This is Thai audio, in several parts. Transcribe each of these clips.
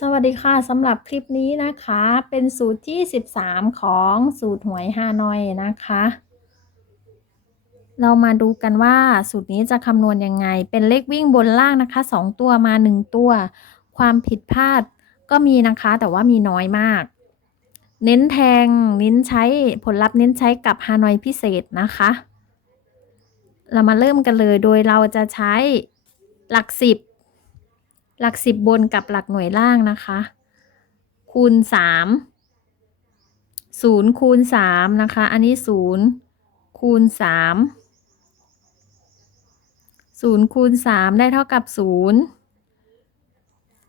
สวัสดีค่ะสำหรับคลิปนี้นะคะ เป็นสูตรที่ 13 ของสูตรหวยฮานอยนะคะ เรามาดูกันว่าสูตรนี้จะคำนวณยังไง เป็นเลขวิ่งบนล่างนะคะ 2 ตัวมา 1 ตัว ความผิดพลาดก็มีนะคะ แต่ว่ามีน้อยมาก เน้นแทงเน้นใช้ผลลัพธ์เน้นใช้กับฮานอยพิเศษนะคะ เรามาเริ่มกันเลยโดยเราจะใช้หลักสิบ หลักสิบบนกับหลักหน่วยล่างนะคะ คูณสามศูนย์คูณสามนะคะ อันนี้ศูนย์คูณสามศูนย์คูณสามได้เท่ากับศูนย์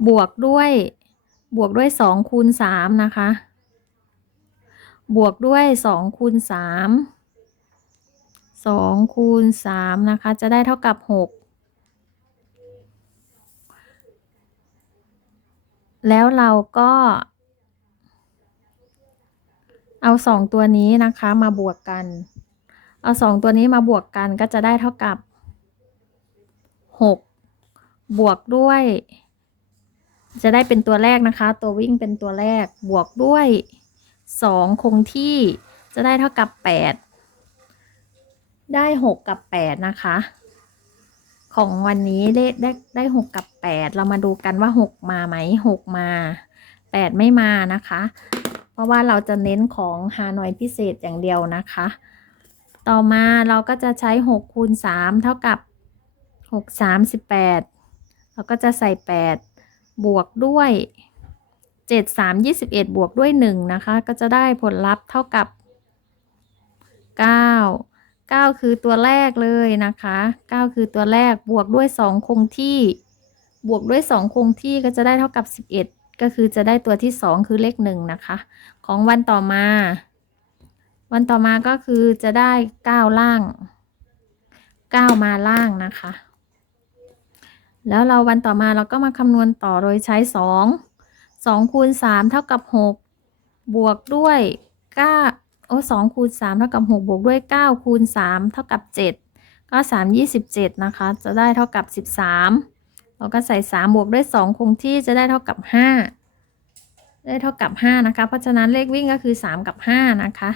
บวกด้วยบวกด้วยสองคูณสามนะคะ บวกด้วยสองคูณสามสองคูณสามนะคะ จะได้เท่ากับหก แล้วเราก็ เอาสองตัวนี้นะคะมาบวกกัน เอาสองตัวนี้มาบวกกันก็จะได้เท่ากับหกบวกด้วย จะได้เป็นตัวแรกนะคะ ตัววิ่งเป็นตัวแรกบวกด้วยสองคงที่จะได้เท่ากับแปดได้หกกับแปดนะคะ ของวันนี้ได้ได้ได้หกกับแปดเรามาดูกันว่าหกมาไหมหกมาแปดไม่มานะคะ เพราะว่าเราจะเน้นของฮานอยพิเศษอย่างเดียวนะคะ ต่อมาเราก็จะใช้หกคูณสามเท่ากับหกสามสิบแปดเราก็จะใส่แปดบวกด้วยเจ็ดสามยี่สิบเอ็ดบวกด้วยหนึ่งนะคะ ก็จะได้ผลลัพธ์เท่ากับเก้า 9 คือตัวแรกเลยนะคะ 9 คือตัวแรกบวกด้วย 2 คงที่ บวกด้วย 2 คงที่ก็จะได้เท่ากับ 11 ก็คือจะได้ตัวที่ 2 คือเลข 1 นะคะ ของวันต่อมา วันต่อมาก็คือจะได้ 9 ล่าง 9 มาล่างนะคะ แล้วเราวันต่อมาเราก็มาคำนวณต่อโดยใช้ 2 2คูณ3เท่ากับ 6 บวกด้วย9 โอ้สองคูณสามเท่ากับหกบวกด้วยเก้าคูณสามเท่ากับเจ็ดก็สามยี่สิบเจ็ดนะคะ จะได้เท่ากับสิบสามเราก็ใส่สามบวกด้วยสองคงที่จะได้เท่ากับห้าได้เท่ากับห้านะคะ เพราะฉะนั้นเลขวิ่งก็คือสามกับห้านะคะ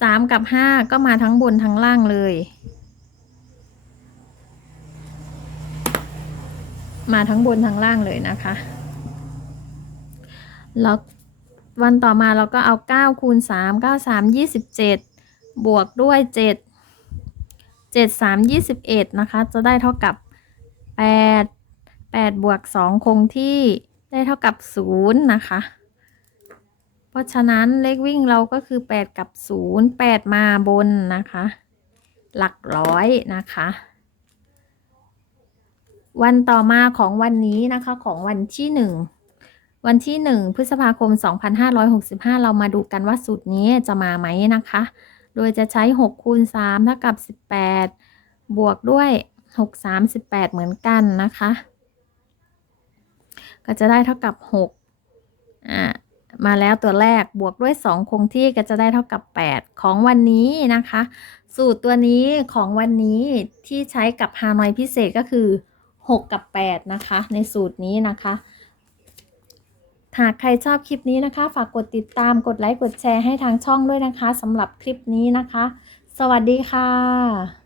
สามกับห้าก็มาทั้งบนทั้งล่างเลย มาทั้งบนทั้งล่างเลยนะคะ แล้ว วันต่อมาเราก็เอา9คูณ3 9 3 27 บวกด้วย 7 7 3 21 นะคะ จะได้เท่ากับ 8 8 บวก 2 คงที่ได้เท่ากับ 0 นะคะ เพราะฉะนั้นเลขวิ่งเราก็คือ 8 กับ 0 8 มาบนนะคะ หลักร้อยนะคะ วันต่อมาของวันนี้นะคะของวันที่ 1 วันที่ 1 พฤษภาคม 2565 เรามาดูกันว่าสูตรนี้จะมาไหมนะคะ โดยจะใช้6คูณ3เท่ากับ 18 บวกด้วย 6 3 18 เหมือนกันนะคะ ก็จะได้เท่ากับ6อ่ามาแล้วตัวแรกบวกด้วย 2 คงที่ก็จะได้เท่ากับ 8 ของวันนี้นะคะ สูตรตัวนี้ของวันนี้ที่ใช้กับฮานอยพิเศษก็คือ 6 กับ 8 นะคะ ในสูตรนี้นะคะ หากใครชอบคลิปนี้นะคะ ฝากกดติดตามกดไลค์กดแชร์ให้ทางช่องด้วยนะคะสำหรับคลิปนี้นะคะ สวัสดีค่ะ